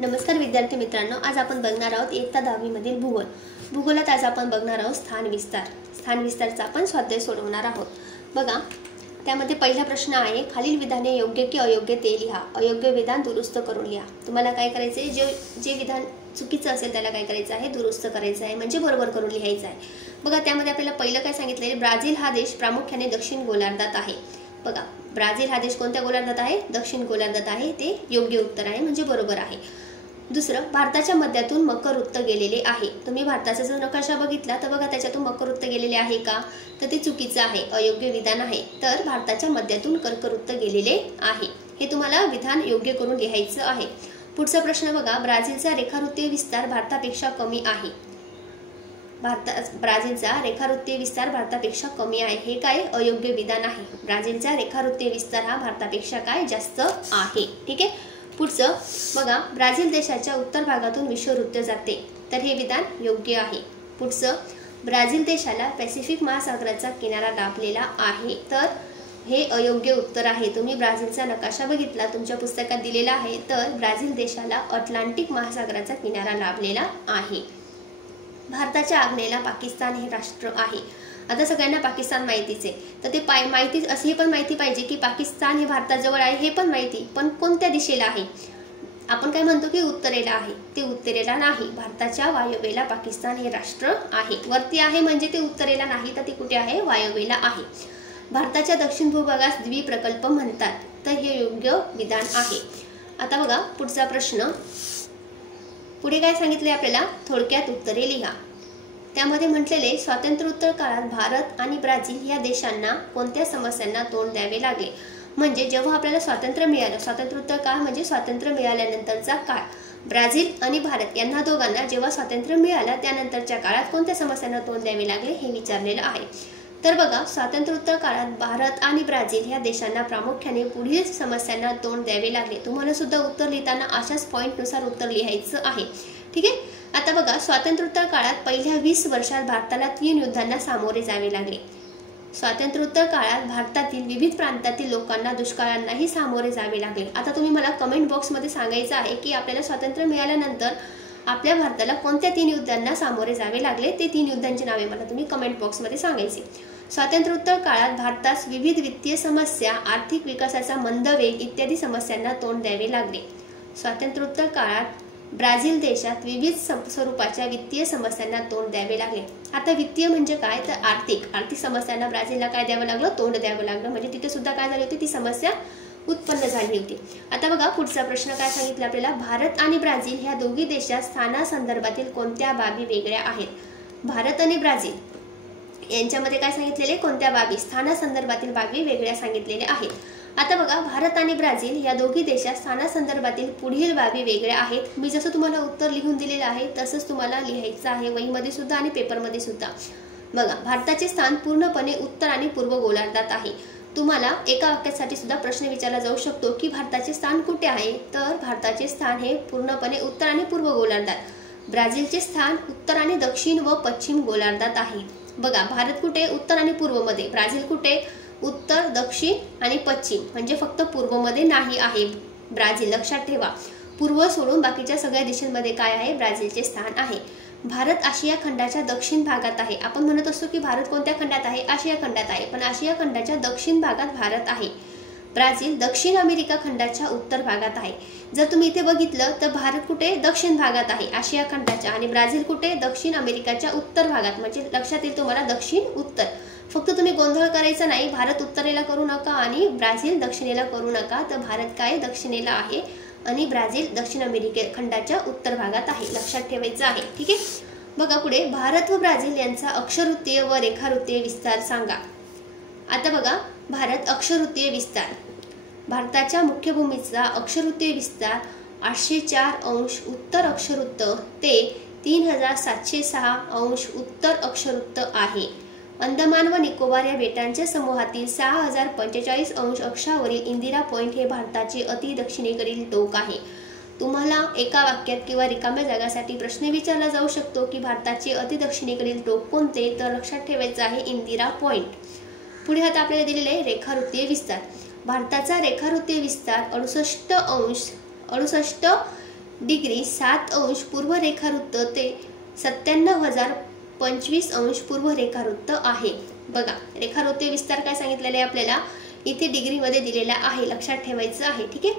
नमस्कार विद्यार्थी मित्रांनो, आज आपण बघणार आहोत इयत्ता 10वी मधील भूगोल. भूगोलात आज आपण बघणार आहोत स्थान विस्तारचा आपण स्वाध्याय सोडवणार आहोत. बघा, त्यामध्ये पहिला प्रश्न आहे, खालील विधाने योग्य की अयोग्य ते लिहा. अयोग्य विधान दुरुस्त करून लिहा. तुम्हाला काय करायचे आहे, जे विधान चुकीचं असेल त्याला काय करायचं आहे, दुरुस्त करायचं आहे, म्हणजे बरोबर करून लिहायचं आहे. बघा, त्यामध्ये आपल्याला पहिलं काय सांगितलेलं, ब्राझील हा देश प्रामुख्याने दक्षिण गोलार्धात आहे. बघा, ब्राझील हा देश कोणत्या गोलार्धात आहे, दक्षिण गोलार्धात आहे. ते योग्य उत्तर आहे, म्हणजे बरोबर आहे. दुसरं, भारताच्या मध्यातून मकरवृत्त गेलेले आहे. तुम्ही भारताचा जर नकाशा बघितला तर बघा, त्याच्यातून मकरवृत्त गेलेले आहे का, तर ते चुकीचं आहे, अयोग्य विधान आहे. तर भारताच्या मध्यातून कर्कवृत्त गेलेले आहे, हे तुम्हाला विधान योग्य करून लिहायचं आहे. पुढचा प्रश्न बघा, ब्राझीलचा रेखावृत्तीय विस्तार भारतापेक्षा कमी आहे. ब्राझीलचा रेखावृत्तीय विस्तार भारतापेक्षा कमी आहे, हे काय अयोग्य विधान आहे. ब्राझीलचा रेखावृत्तीय विस्तार हा भारतापेक्षा काय जास्त आहे. ठीक आहे. पुढचं बघा, ब्राझील देशाच्या उत्तर भागातून विषुववृत्त जाते, तर हे विधान योग्य आहे. पुढचं, ब्राझील देशाला पॅसिफिक महासागराचा किनारा लाभलेला आहे, तर हे अयोग्य उत्तर आहे. तुम्ही ब्राझीलचा नकाशा बघितला, तुमच्या पुस्तकात दिलेला आहे, तर ब्राझील देशाला अटलांटिक महासागराचा किनारा लाभलेला आहे. भारताच्या आग्नेयेला पाकिस्तान हे राष्ट्र आहे. आता सगळ्यांना पाकिस्तान माहितीच आहे, तर ते माहिती अशी पण माहिती पाहिजे की पाकिस्तान हे भारताजवळ आहे, हे पण माहिती, पण कोणत्या दिशेला आहे. आपण काय म्हणतो की उत्तरेला आहे, ते उत्तरेला नाही. भारताच्या वायव्येला पाकिस्तान हे राष्ट्र आहे. वरती आहे म्हणजे ते उत्तरेला नाही, तर ते कुठे आहे, वायव्येला आहे. भारताच्या दक्षिण भूभागास द्वीपकल्प म्हणतात, तर हे योग्य विधान आहे. आता बघा पुढचा प्रश्न, पुढे काय सांगितले आपल्याला, थोडक्यात उत्तरे लिहा. त्यामध्ये म्हटलेले, स्वातंत्र्योत्तर काळात भारत आणि ब्राझील या देशांना कोणत्या समस्यांना तोंड द्यावे लागले. म्हणजे जेव्हा आपल्याला स्वातंत्र्य मिळालं, स्वातंत्र्योत्तर काळ म्हणजे स्वातंत्र्य मिळाल्यानंतरचा काळ. ब्राझील आणि भारत यांना दोघांना जेव्हा स्वातंत्र्य मिळालं त्यानंतरच्या काळात कोणत्या समस्यांना तोंड द्यावे लागले हे विचारलेलं आहे. तर बघा, स्वातंत्र्योत्तर काळात भारत आणि ब्राझील या देशांना प्रामुख्याने पुढील समस्यांना तोंड द्यावे लागले. तुम्हाला सुद्धा उत्तर लिहिताना अशाच पॉईंटनुसार उत्तर लिहायचं आहे. ठीक आहे. आता बघा, स्वातंत्र्योत्तर काळात पहिल्या 20 वर्षात भारताला 3 युद्धांना सामोरे जावे लागले. स्वातंत्र्योत्तर काळात भारतातील विविध प्रांतातील लोकांना दुष्काळांनाही सामोरे जावे लागले. आता तुम्ही मला कमेंट बॉक्समध्ये सांगायचं आहे की आपल्याला स्वातंत्र्य मिळाल्यानंतर आपल्या भारताला कोणत्या 3 युद्धांना सामोरे जावे लागले, ते 3 युद्धांची नावे मला तुम्ही कमेंट बॉक्समध्ये सांगायची. स्वातंत्र्योत्तर काळात भारतास विविध वित्तीय समस्या, आर्थिक विकासाचा मंद वेग इत्यादी समस्यांना तोंड द्यावे लागले. स्वातंत्र्योत्तर काळात ब्राझील देशात विविध स्वरूपाच्या वित्तीय समस्यांना तोंड द्यावे लागले. आता वित्तीय म्हणजे काय, तर आर्थिक समस्यांना ब्राझीलला काय द्यावं लागलं, तोंड द्यावं लागलं. म्हणजे तिथे सुद्धा काय झाली होती, ती समस्या उत्पन्न झाली होती. आता बघा पुढचा प्रश्न काय सांगितलं आपल्याला, भारत आणि ब्राझील ह्या दोघी देशात स्थानासंदर्भातील कोणत्या बाबी वेगळ्या आहेत. भारत आणि ब्राझील यांच्यामध्ये काय सांगितलेले, कोणत्या बाबी, स्थानासंदर्भातील बाबी वेगळ्या सांगितलेल्या आहेत. आता बघा, भारत आणि ब्राझील या दोघी देशात स्थानासंदर्भातील पुढील बाबी वेगळ्या आहेत. मी जसं तुम्हाला उत्तर लिहून दिलेलं आहे तसंच तुम्हाला लिहायचं आहे, वहीमध्ये सुद्धा आणि पेपरमध्ये सुद्धा. बघा, भारताचे स्थान पूर्णपणे उत्तर आणि पूर्व गोलार्धात आहे. तुम्हाला एका वाक्यासाठी सुद्धा प्रश्न विचारला जाऊ शकतो की भारताचे स्थान कुठे आहे, तर भारताचे स्थान हे पूर्णपणे उत्तर आणि पूर्व गोलार्धात. ब्राझीलचे स्थान उत्तर आणि दक्षिण व पश्चिम गोलार्धात आहे. बघा, भारत कुठे, उत्तर आणि पूर्वमध्ये. ब्राझील कुठे, उत्तर, दक्षिण आणि पश्चिम, म्हणजे फक्त पूर्वमध्ये नाही आहे ब्राझील. लक्षात ठेवा, पूर्व सोडून बाकीच्या सगळ्या दिशांमध्ये काय आहे, ब्राझीलचे स्थान आहे. भारत आशिया खंडाच्या दक्षिण भागात आहे. आपण म्हणत असतो की भारत कोणत्या खंडात आहे, आशिया खंडात आहे, पण आशिया खंडाच्या दक्षिण भागात भारत आहे. ब्राझील दक्षिण अमेरिका खंडाच्या उत्तर भागात आहे. जर तुम्ही इथे बघितलं तर भारत कुठे, दक्षिण भागात आहे आशिया खंडाच्या, आणि ब्राझील कुठे, दक्षिण अमेरिकाच्या उत्तर भागात. म्हणजे लक्षात येईल तुम्हाला दक्षिण उत्तर. फक्त तुम्ही गोंधळ करायचा नाही, भारत उत्तरेला करू नका आणि ब्राझील दक्षिणेला करू नका. तर भारत काय, दक्षिणेला आहे आणि ब्राझील दक्षिण अमेरिके खंडाच्या उत्तर भागात आहे. लक्षात ठेवायचं आहे. ठीक आहे. बघा पुढे, भारत व ब्राझील यांचा अक्षरवृत्तीय व रेखावृत्तीय विस्तार सांगा. आता बघा, भारत अक्षरवृत्तीय विस्तार, भारताच्या मुख्य भूमीचा अक्षरवृत्तीय विस्तार 804 अंश उत्तर अक्षरवृत्त ते 3706 अंश उत्तर अक्षरवृत्त आहे. अंदमान व निकोबार या बेटांच्या समूहातील 6045 अंश अक्षावरील इंदिरा पॉइंट हे भारताचे अति दक्षिणेकडील टोक आहे. तुम्हाला एका वाक्यात किंवा रिकाम्या जागासाठी प्रश्न विचारला जाऊ शकतो की भारताचे अति दक्षिणेकडील टोक कोणते, तर लक्षात ठेवायचं आहे इंदिरा पॉइंट. पुढे आता आपल्याला दिलेले आहे रेखावृत्तीय विस्तार. भारताचा रेखावृत्तीय विस्तार 68 डिग्री 7 अंश पूर्व रेखावृत्त ते 97,025 अंश पूर्व रेखावृत्त आहे। बघा रेखावृत्तीय विस्तार काय सांगितलेला आहे आपल्याला, इथे डिग्रीमध्ये दिलेला आहे, लक्षात ठेवायचं आहे। ठीक आहे।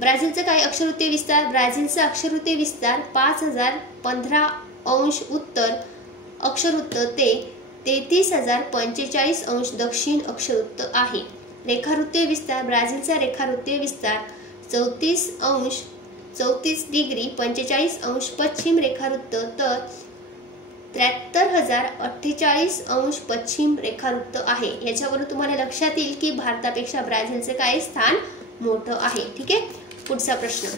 ब्राझीलचं काय अक्षवृत्तीय विस्तार, ब्राझीलचा अक्षवृत्तीय विस्तार 5,015 अंश उत्तर अक्षवृत्त ते 33,045 अंश दक्षिण अक्षवृत्त आहे। रेखावृत्तीय विस्तार, ब्राझीलचा रेखावृत्तीय विस्तार 34 डिग्री 45 अंश पश्चिम रेखावृत्त तर 73,048 अंश पश्चिम रेखावृत्त आहे। याच्यावरून तुम्हाला लक्षात येईल की भारतापेक्षा ब्राझीलचे काय स्थान मोठं आहे। ठीक आहे। पुढचा प्रश्न,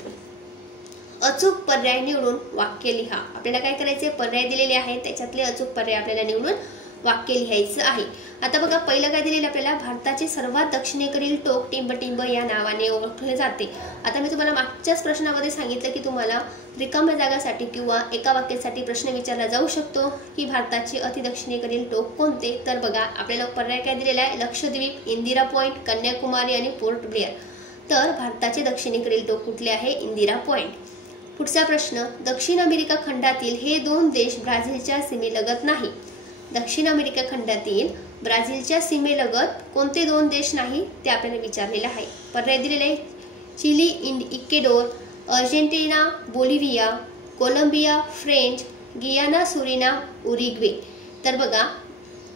अचूक पर्याय निवडून वाक्य लिहा। आपल्याला काय करायचे, पर्याय दिलेले आहेत, त्याच्यातले अचूक पर्याय आपल्याला निवडून वाक्य लिहायचं आहे। आता बघा पहिलं काय दिलेलं आपल्याला, भारताचे सर्वात दक्षिणेकडील टोक टिंबटिंब या नावाने ओळखले जाते। आता मी तुम्हाला मागच्याच प्रश्नामध्ये सांगितलं की तुम्हाला रिकाम्या जागासाठी किंवा एका वाक्यासाठी प्रश्न विचारला जाऊ शकतो की भारताचे अतिदक्षिणेकडील टोक कोणते। तर बघा आपल्याला पर्याय काय दिलेला आहे, लक्षद्वीप, इंदिरा पॉइंट, कन्याकुमारी आणि पोर्ट ब्लेअर। तर भारताचे दक्षिणेकडील टोक कुठले आहे, इंदिरा पॉइंट। पुढचा प्रश्न, दक्षिण अमेरिका खंडातील हे दोन देश ब्राझीलच्या सीमेलगत नाही। दक्षिण अमेरिका खंडातील ब्राझीलच्या सीमेलगत कोणते दोन देश नाही ते आपल्याला विचारलेलं आहे। पर्याय दिलेले आहे, Chile, Ecuador, Argentina, Bolivia, Colombia, French Guiana, Suriname, Uruguay. तर बघा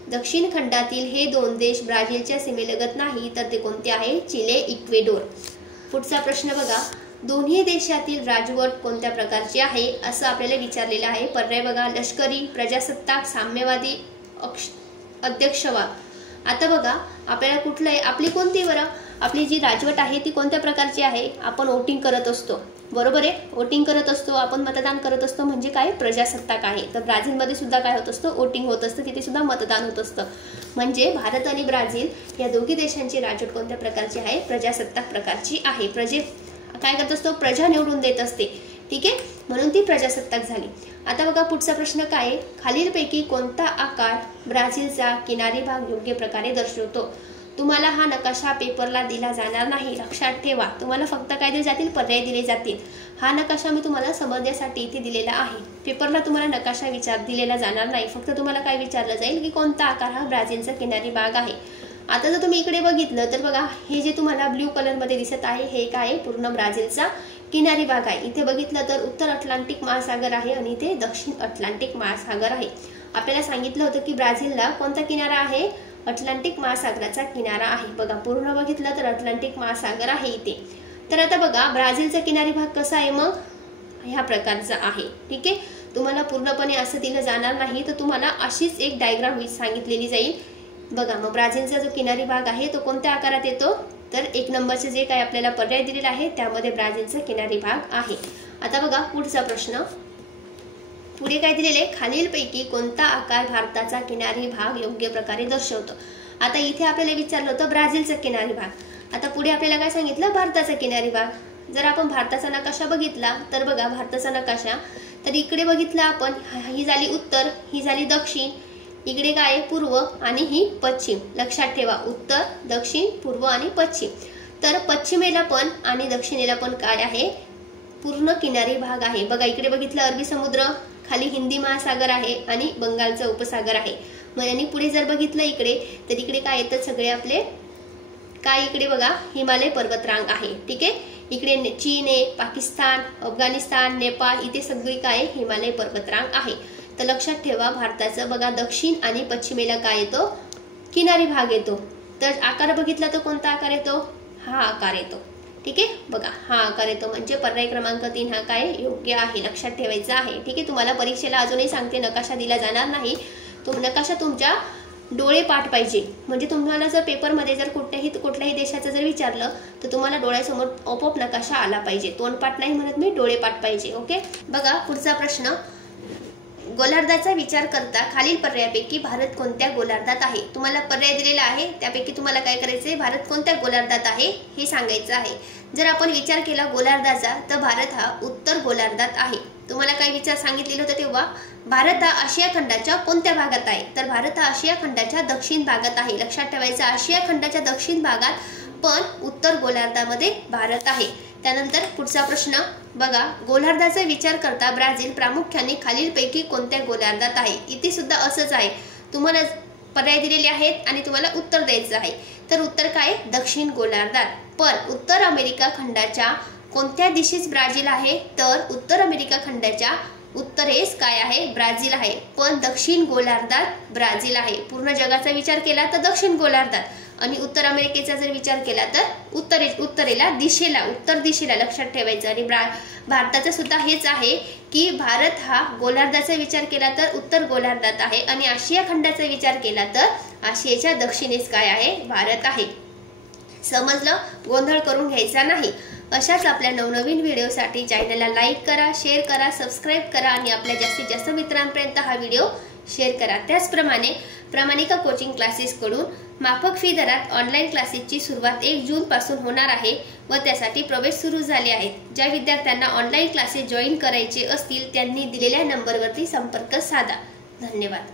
दक्षिण खंडातील हे दोन देश ब्राझीलच्या सीमेलगत नाही, तर ते कोणते आहे, चिले, इक्वेडोर। पुढचा प्रश्न बघा, दोन्ही देशातील राजवट कोणत्या प्रकारची आहे असं आपल्याला विचारलेलं आहे। पर्याय बघा, लष्करी, प्रजासत्ताक, साम्यवादी, अध्यक्षवाद। आता बघा आपल्याला कुठलं आहे, आपली कोणती बरं, आपली जी राजवट आहे ती कोणत्या प्रकारची आहे, आपण वोटिंग करत असतो, बरोबर आहे, वोटिंग करत असतो, आपण मतदान करत असतो, म्हणजे काय, प्रजासत्ताक आहे। तर ब्राझीलमध्ये सुद्धा काय होत असतं, वोटिंग होत असतं, तिथे सुद्धा मतदान होत असतं। म्हणजे भारत आणि ब्राझील या दोघी देशांची राजवट कोणत्या प्रकारची आहे, प्रजासत्ताक प्रकारची आहे। काय करत असतो, प्रजा निवडून देत असते। ठीक आहे, म्हणून ती प्रजासत्ताक झाली। आता बघा पुढचा प्रश्न काय आहे, खालीलपैकी कोणता आकार ब्राझीलचा किनारी भाग योग्य प्रकारे दर्शवतो। तुम्हाला हा नकाशा पेपरला दिला जाणार नाही, लक्षात ठेवा। तुम्हाला फक्त काय दिले जातील, पर्याय दिले जातील। हा नकाशा मी तुम्हाला समजण्यासाठी इथे दिलेला आहे। पेपरला तुम्हाला नकाशा दिलेला जाणार नाही, फक्त तुम्हाला काय विचारलं जाईल की कोणता आकार हा ब्राझीलचा किनारी भाग आहे। आता जर तुम्ही इकडे बघितलं तर बघा हे जे तुम्हाला ब्ल्यू कलर मध्ये दिसत आहे हे काय आहे, पूर्ण ब्राझीलचा किनारी भाग आहे। इथे बघितलं तर उत्तर अटलांटिक महासागर आहे आणि इथे दक्षिण अटलांटिक महासागर आहे। आपल्याला सांगितलं होतं की ब्राझीलला कोणता किनारा आहे, अटलांटिक महासागराचा किनारा आहे। बघा पूर्ण बघितलं तर अटलांटिक महासागर आहे इथे। तर आता बघा ब्राझीलचा किनारी भाग कसा आहे, मग ह्या प्रकारचा आहे। ठीक आहे, तुम्हाला पूर्णपणे असं दिलं जाणार नाही, तर तुम्हाला अशीच एक डायग्राम सांगितलेली जाईल। बघा मग ब्राझीलचा जो किनारी भाग आहे तो कोणत्या आकारात येतो, तर एक नंबरचे जे काय आपल्याला पर्याय दिलेला आहे त्यामध्ये ब्राझीलचा किनारी भाग आहे। आता बघा पुढचा प्रश्न, पुढे काय दिलेले, खालीलपैकी कोणता आकार भारताचा किनारी भाग योग्य प्रकारे दर्शवतो। आता इथे आपल्याला विचारलं होतं ब्राझीलचा किनारी भाग, आता पुढे आपल्याला काय सांगितलं, भारताचा किनारी भाग। जर आपण भारताचा नकाशा बघितला तर बघा भारताचा नकाशा, तर इकडे बघितला आपण, ही झाली उत्तर, ही झाली दक्षिण, इकडे काय आहे, पूर्व आणि ही पश्चिम। लक्षात ठेवा, उत्तर, दक्षिण, पूर्व आणि पश्चिम। तर पश्चिमेला पण आणि दक्षिणेला पण काय आहे, पूर्ण किनारी भाग आहे। बघा इकडे बघितलं अरबी समुद्र, खाली हिंदी महासागर आहे आणि बंगालचा उपसागर आहे। मग आणि पुढे जर बघितलं इकडे तर इकडे काय येतात सगळे आपले काय, इकडे बघा हिमालय पर्वतरांग आहे। ठीक आहे, इकडे चीन आहे, पाकिस्तान, अफगाणिस्तान, नेपाळ, इथे सगळी काय हिमालय पर्वतरांग आहे। तर लक्षात ठेवा भारताचं बघा दक्षिण आणि पश्चिमेला काय येतो, किनारी भाग येतो। तर आकार बघितला तर कोणता आकार येतो, हा आकार येतो। ठीक आहे, बघा हा आकार येतो, म्हणजे पर्याय क्रमांक 3 हा काय योग्य आहे, लक्षात ठेवायचा आहे। ठीक आहे, तुम्हाला परीक्षेला अजूनही सांगते नकाशा दिला जाणार नाही, तो नकाशा तुमच्या डोळे पाठ पाहिजे। म्हणजे तुम्हाला जर पेपरमध्ये जर कुठल्याही देशाचं जर विचारलं तर तुम्हाला डोळ्यासमोर आपोआप नकाशा आला पाहिजे, तोंडपाठ नाही म्हणत मी, डोळे पाठ पाहिजे। ओके, बघा पुढचा प्रश्न, गोलार्धाचा विचार करता खालील पर्यायापैकी भारत कोणत्या गोलार्धात आहे। तुम्हाला पर्याय दिलेला आहे, त्यापैकी तुम्हाला काय करायचंय, भारत कोणत्या गोलार्धात आहे हे सांगायचं आहे। जर आपण विचार केला गोलार्धाचा तर भारत हा उत्तर गोलार्धात आहे। तुम्हाला काय विचार सांगितलेलं होतं तेव्हा, भारत हा आशिया खंडाच्या कोणत्या भागात आहे, तर भारत हा आशिया खंडाच्या दक्षिण भागात आहे। लक्षात ठेवायचं, आशिया खंडाच्या दक्षिण भागात पण उत्तर गोलार्धामध्ये भारत आहे। त्यानंतर पुढचा प्रश्न बघा, गोलार्धाचा विचार करता ब्राझील प्रामुख्याने खालीलपैकी कोणत्या गोलार्धात आहे? इथे सुद्धा असंच आहे, तुम्हाला पर्याय दिलेले आहेत आणि तुम्हाला उत्तर द्यायचं आहे. तर उत्तर काय? दक्षिण गोलार्धात. पण उत्तर अमेरिका खंडाच्या कोणत्या दिशेस ब्राझील आहे? तर उत्तर अमेरिका खंडाच्या उत्तरेस काय आहे? ब्राझील आहे. पण दक्षिण गोलार्धात ब्राझील आहे. पूर्ण जगाचा विचार केला तर दक्षिण गोलार्धात आणि उत्तर अमेरिकेचा जर विचार केला तर उत्तरेला दिशेला, उत्तर दिशेला लक्षात ठेवायचं. आणि भारताचं सुद्धा हेच आहे की भारत हा गोलार्धाचा विचार केला तर उत्तर गोलार्धात आहे आणि आशिया खंडाचा विचार केला तर आशियाच्या दक्षिणेस काय आहे? भारत आहे. समजलं? गोंधळ करून घ्यायचा नाही. अशाच आपल्या नवनवीन व्हिडिओसाठी चॅनलला लाईक करा, शेअर करा, सबस्क्राईब करा आणि आपल्या जास्तीत जास्त मित्रांपर्यंत हा व्हिडिओ शेअर करा. त्याचप्रमाणे प्रमाणिका कोचिंग क्लासेसकडून माफक फी दरात ऑनलाईन क्लासेसची सुरुवात 1 जून पासून होणार आहे व त्यासाठी प्रवेश सुरू झाले आहेत. ज्या विद्यार्थ्यांना ऑनलाईन क्लासेस जॉईन करायचे असतील त्यांनी दिलेल्या नंबरवरती संपर्क साधा. धन्यवाद.